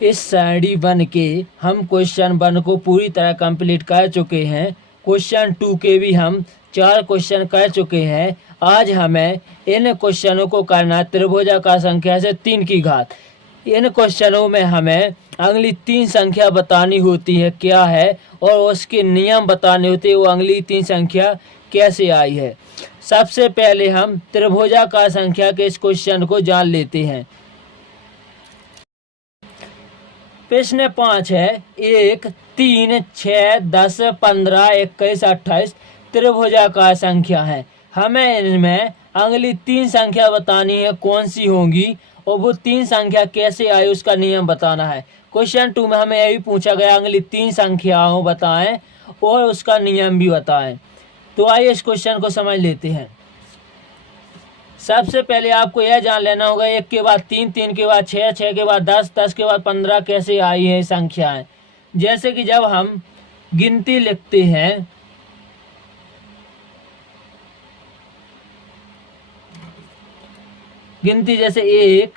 इस सारणी 1 के हम क्वेश्चन 1 को पूरी तरह कंप्लीट कर चुके हैं। क्वेश्चन 2 के भी हम 4 क्वेश्चन कर चुके हैं। आज हमें इन क्वेश्चनों को करना त्रिभुजाकार संख्या से 3 की घात। इन क्वेश्चनों में हमें अगली 3 संख्या बतानी होती है क्या है, और उसके नियम बताने होते हैं वो अगली 3 संख्या कैसे आई है। सबसे पहले हम त्रिभुजाकार संख्या के इस क्वेश्चन को जान लेते हैं। प्रश्न 5 है 1, 3, 6, 10, 15, 21, 28 त्रिभुजाकार संख्या है। हमें इनमें अगली 3 संख्या बतानी है कौन सी होंगी, और वो 3 संख्या कैसे आई उसका नियम बताना है। क्वेश्चन 2 में हमें यही पूछा गया अगली 3 संख्याओं बताएं और उसका नियम भी बताएं। तो आइए इस क्वेश्चन को समझ लेते हैं। सबसे पहले आपको यह जान लेना होगा 1 के बाद 3, 3 के बाद 6, 6 के बाद 10, 10 के बाद 15 कैसे आई है संख्याएं। जैसे कि जब हम गिनती लिखते हैं गिनती जैसे 1,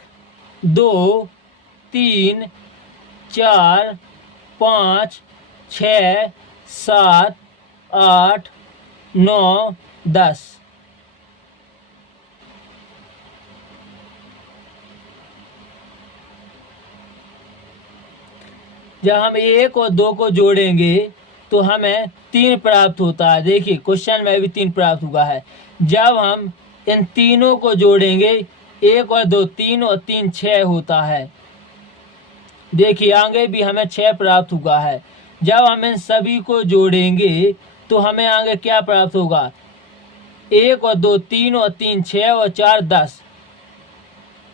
2, 3, 4, 5, 6, 7, 8, 9, 10। जब हम 1 और 2 को जोड़ेंगे तो हमें 3 प्राप्त होता है। देखिए क्वेश्चन में भी 3 प्राप्त हुआ है। जब हम इन तीनों को जोड़ेंगे 1 और 2 3 और 3 6 होता है। देखिए आगे भी हमें 6 प्राप्त हुआ है। जब हम इन सभी को जोड़ेंगे तो हमें आगे क्या प्राप्त होगा, 1 और 2 3 और 3 6 और 4 10।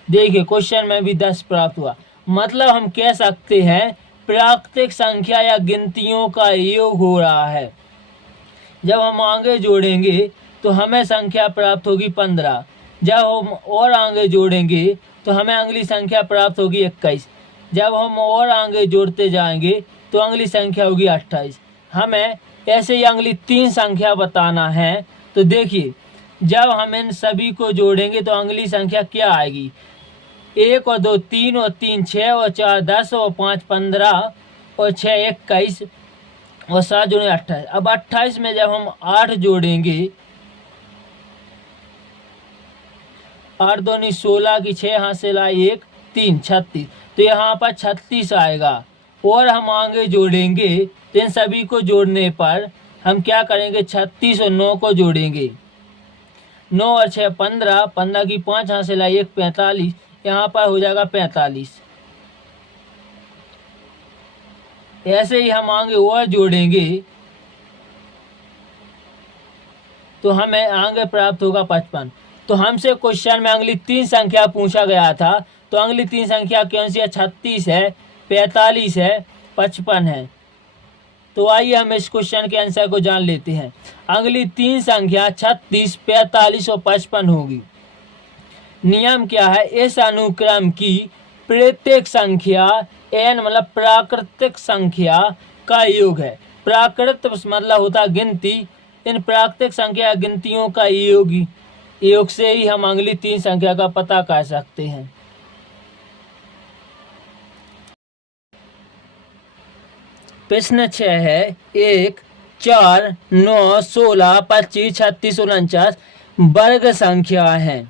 देखिए क्वेश्चन में भी 10 प्राप्त हुआ। मतलब हम कह सकते हैं प्राकृतिक संख्या या गिनतियों का योग हो रहा है। जब हम आगे जोड़ेंगे तो हमें संख्या प्राप्त होगी 15। जब हम और आगे जोड़ेंगे तो हमें अगली संख्या प्राप्त होगी 21। जब हम और आगे जोड़ते जाएंगे तो अगली संख्या होगी 28। हमें ऐसे ही अगली 3 संख्या बताना है। तो देखिए जब हम इन सभी को जोड़ेंगे तो अगली संख्या क्या आएगी, 1 और 2 3 और 3 6 और 4 10 और 5 15 और 6 21 और 7 जोड़े 28। अब 28 में जब हम 8 जोड़ेंगे, 8 दूनी 16 की 6 हाथ से लाई 1 3 36, तो यहाँ पर 36 आएगा। और हम आगे जोड़ेंगे तो इन सभी को जोड़ने पर हम क्या करेंगे, 36 और 9 को जोड़ेंगे, 9 और 6 15, 15 की 5 हाथ से लाई 1 45, यहाँ पर हो जाएगा 45। ऐसे ही हम आगे और जोड़ेंगे तो हमें आगे प्राप्त होगा 55। तो हमसे क्वेश्चन में अगली 3 संख्या पूछा गया था, तो अगली 3 संख्या कौन सी है, 36 है, 45 है, 55 है। तो आइए हम इस क्वेश्चन के आंसर को जान लेते हैं। अगली 3 संख्या 36, 45 और 55 होगी। नियम क्या है, इस अनुक्रम की प्रत्येक संख्या n मतलब प्राकृतिक संख्या का योग है। प्राकृत मतलब होता है गिनती। इन प्राकृतिक संख्या गिनतियों का योग से ही हम अगली 3 संख्या का पता कर सकते हैं। प्रश्न 6 है 1, 4, 9, 16, 25, 36, 49 वर्ग संख्या है।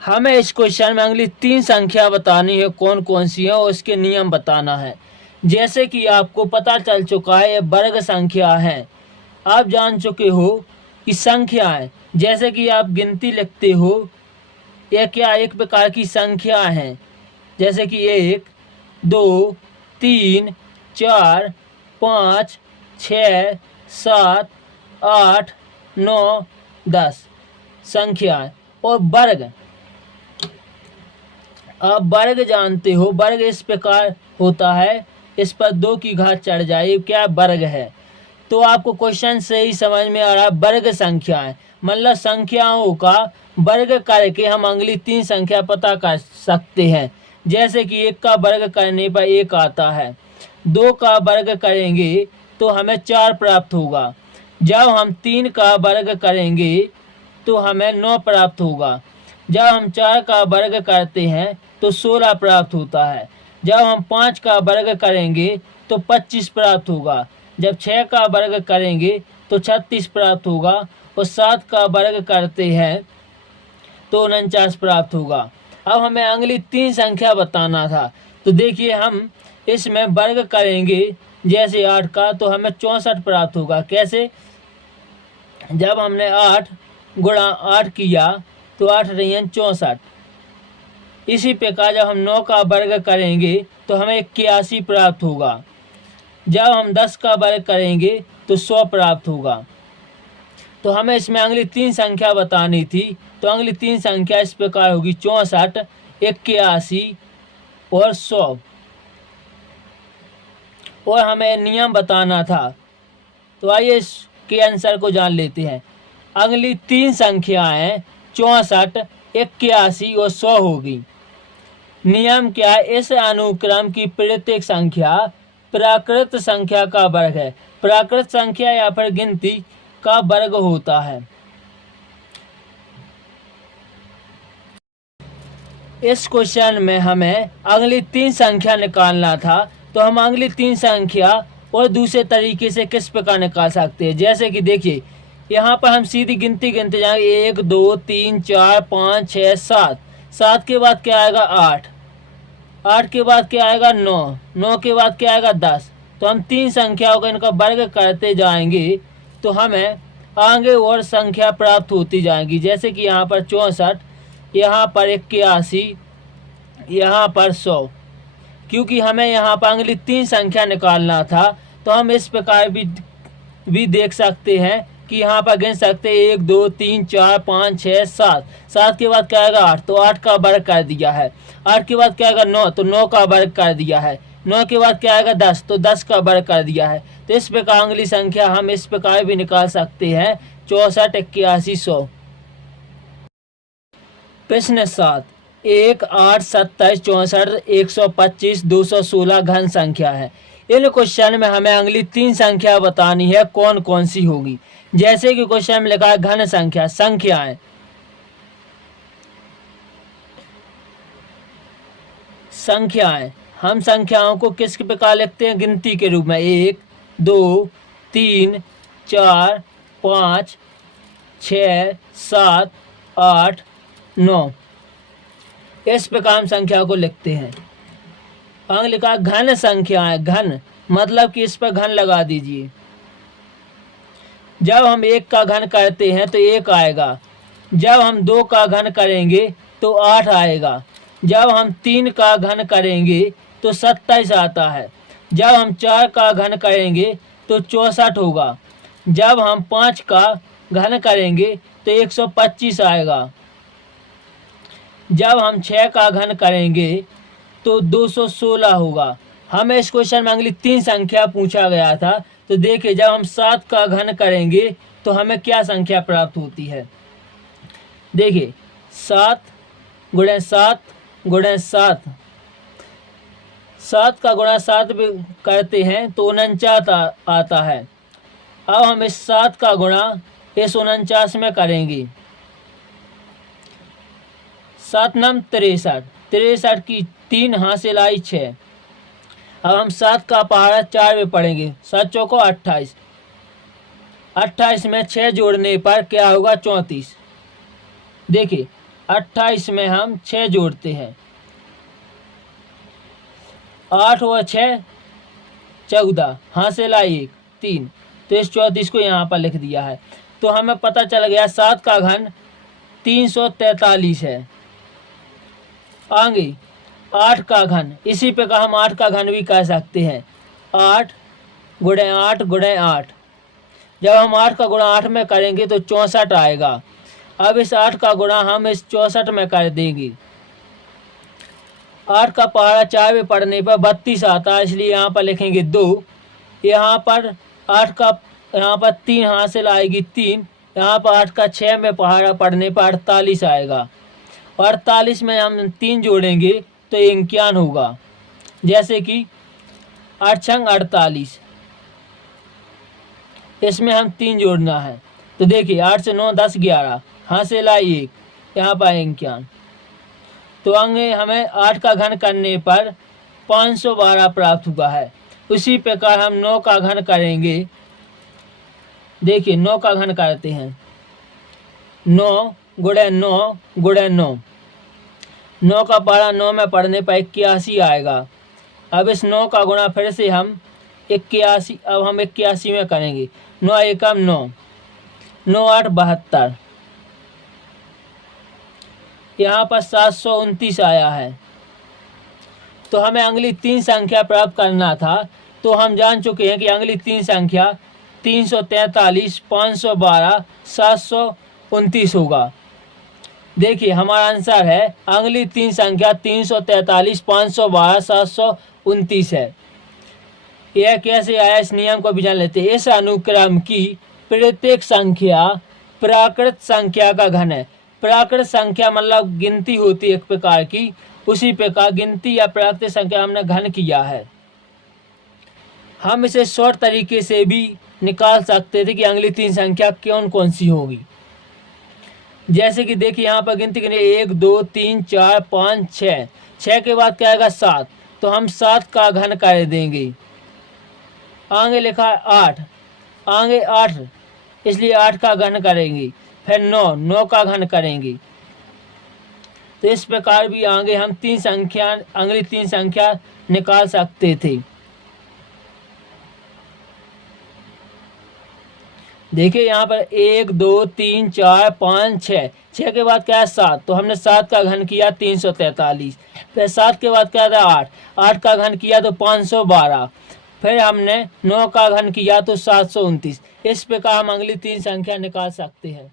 हमें इस क्वेश्चन में अगली 3 संख्या बतानी है कौन कौन सी है और उसके नियम बताना है। जैसे कि आपको पता चल चुका है ये वर्ग संख्या है। आप जान चुके हो कि संख्या है, जैसे कि आप गिनती लिखते हो, यह क्या एक प्रकार की संख्या है। जैसे कि 1 2 3 4 5 6 7 8 9 10 संख्या है। और वर्ग, आप वर्ग जानते हो, वर्ग इस प्रकार होता है, इस पर 2 की घात चढ़ जाए, क्या वर्ग है। तो आपको क्वेश्चन से ही समझ में आ रहा है वर्ग संख्या है, मतलब संख्याओं का वर्ग करके हम अगली 3 संख्या पता कर सकते हैं। जैसे कि 1 का वर्ग करने पर 1 आता है, 2 का वर्ग करेंगे तो हमें 4 प्राप्त होगा। जब हम 3 का वर्ग करेंगे तो हमें 9 प्राप्त होगा। जब हम 4 का वर्ग करते हैं तो 16 प्राप्त होता है। जब हम 5 का वर्ग करेंगे तो 25 प्राप्त होगा। जब 6 का वर्ग करेंगे तो 36 प्राप्त होगा और 7 का वर्ग करते हैं तो 49 प्राप्त होगा। अब हमें अगली 3 संख्या बताना था। तो देखिए हम इसमें वर्ग करेंगे जैसे 8 का तो हमें 64 प्राप्त होगा। कैसे? जब हमने 8 गुणा 8 किया तो 8 रही 64। इसी प्रकार जब हम 9 का वर्ग करेंगे तो हमें 81 प्राप्त होगा। जब हम 10 का वर्ग करेंगे तो 100 प्राप्त होगा। तो हमें इसमें अगली 3 संख्या बतानी थी। तो अगली 3 संख्या इस प्रकार होगी 64, 81 और 100। और हमें नियम बताना था। तो आइए इसके आंसर को जान लेते हैं। अगली 3 संख्याएं 64, 81 और 100 होगी। नियम क्या है? इस अनुक्रम की प्रत्येक संख्या प्राकृत संख्या का वर्ग है। प्राकृत संख्या या फिर गिनती का वर्ग होता है। इस क्वेश्चन में हमें अगली 3 संख्या निकालना था। तो हम अगली 3 संख्या और दूसरे तरीके से किस प्रकार निकाल सकते हैं? जैसे कि देखिए यहाँ पर हम सीधी गिनती गिनते जाएंगे 1 2 3 4 5 6 7। 7 के बाद क्या आएगा 8, 8 के बाद क्या आएगा 9, 9 के बाद क्या आएगा 10। तो हम 3 संख्याओं का इनका वर्ग करते जाएंगे तो हमें आगे और संख्या प्राप्त होती जाएंगी। जैसे कि यहाँ पर 64, यहाँ पर 81, यहाँ पर 100। क्योंकि हमें यहाँ पर अगली 3 संख्या निकालना था तो हम इस प्रकार भी देख सकते हैं कि यहाँ पर गिन सकते हैं 1 2 3 4 5 6 7। 7 के बाद क्या आएगा 8, तो 8 का वर्ग कर दिया है। 8 के बाद क्या आएगा 9, तो 9 का वर्ग कर दिया है। 9 के बाद क्या आएगा 10, तो 10 का वर्ग कर दिया है। तो इस प्रकार अगली संख्या हम इस प्रकार भी निकाल सकते हैं 64, 81, 100। प्रश्न 7, 1 8 27 64 125 216 घन संख्या है। इन क्वेश्चन में हमें अगली 3 संख्या बतानी है, कौन कौन सी होगी। जैसे कि क्वेश्चन में लिखा है घन संख्या, संख्याएं। संख्याएं हम संख्याओं को किस प्रकार लिखते हैं? गिनती के रूप में 1 2 3 4 5 6 7 8 9। इस प्रकार हम संख्या को लिखते हैं। आगे लिखा घन संख्याएं। घन मतलब कि इस पर घन लगा दीजिए। जब हम 1 का घन करते हैं तो 1 आएगा। जब हम 2 का घन करेंगे तो 8 आएगा। जब हम 3 का घन करेंगे तो 27 आता है। जब हम 4 का घन करेंगे तो 64 होगा। जब हम 5 का घन करेंगे तो 125 आएगा। जब हम 6 का घन करेंगे तो 216 होगा। हमें इस क्वेश्चन में अगली 3 संख्या पूछा गया था। तो देखिए जब हम 7 का घन करेंगे तो हमें क्या संख्या प्राप्त होती है? देखिए 7 गुणे 7 गुणे 7, 7 का गुणा 7 भी करते हैं तो 49 आता है। अब हम इस 7 का गुणा इस 49 में करेंगे। 7 नम 63, 63 की 3 हासिल आई 6। अब हम 7 का पहाड़ा 4 में पढ़ेंगे। 7 चौको 28, 28 में 6 जोड़ने पर क्या होगा 34। देखिए 28 में हम 6 जोड़ते हैं, 8 और 6 14, हासिल आई 1 3। तो इस 34 को यहाँ पर लिख दिया है। तो हमें पता चल गया 7 का घन 343 है। आगे 8 का घन, इसी प्रकार हम 8 का घन भी कर सकते हैं। 8 गुणे 8 गुणे 8। जब हम 8 का गुणा 8 में करेंगे तो 64 आएगा। अब इस 8 का गुणा हम इस 64 में कर देंगे। 8 का पहाड़ा 4 में पढ़ने पर 32 आता है, इसलिए यहाँ पर लिखेंगे 2। यहाँ पर 8 का यहाँ पर 3 हासिल आएगी 3। यहाँ पर 8 का 6 में पहाड़ा पढ़ने पर 48 आएगा। 48 में हम 3 जोड़ेंगे तो 51 होगा। जैसे कि 8 छंग 48, इसमें हम 3 जोड़ना है। तो देखिए 8 से 9 10 11, हासिल आई 1, यहाँ पर 51। तो आगे हमें 8 का घन करने पर 512 प्राप्त हुआ है। उसी प्रकार हम 9 का घन करेंगे। देखिए 9 का घन करते हैं, 9 गुणे 9 गुणे 9, 9 का पारा 9 में पढ़ने पर 81 आएगा। अब इस 9 का गुणा फिर से हम 81, अब हम 81 में करेंगे। 9 एकम 9, 9 8 72, यहाँ पर 729 आया है। तो हमें अगली 3 संख्या प्राप्त करना था, तो हम जान चुके हैं कि अगली 3 संख्या 343, 512, 729 होगा। देखिए हमारा आंसर है अगली 3 संख्या 343, 512, 729 है। यह कैसे आया, इस नियम को भी जान लेते हैं। इस अनुक्रम की प्रत्येक संख्या प्राकृत संख्या का घन है। प्राकृत संख्या मतलब गिनती होती है एक प्रकार की, उसी प्रकार गिनती या प्राकृत संख्या हमने घन किया है। हम इसे शॉर्ट तरीके से भी निकाल सकते थे कि अगली 3 संख्या कौन कौन सी होगी। जैसे कि देखिए यहाँ पर गिनती करें 1 2 3 4 5 6, 6 के बाद क्या आएगा 7, तो हम 7 का घन कर देंगे। आगे लिखा 8, आगे 8, इसलिए 8 का घन करेंगे। फिर 9, 9 का घन करेंगे। तो इस प्रकार भी आगे हम 3 संख्या, अगली 3 संख्या निकाल सकते थे। देखिए यहाँ पर 1 2 3 4 5 6, 6 के बाद क्या है 7, तो हमने 7 का घन किया 343। फिर 7 के बाद क्या था 8, 8 का घन किया तो 512। फिर हमने 9 का घन किया तो 729। इस प्रकार हम अगली 3 संख्या निकाल सकते हैं।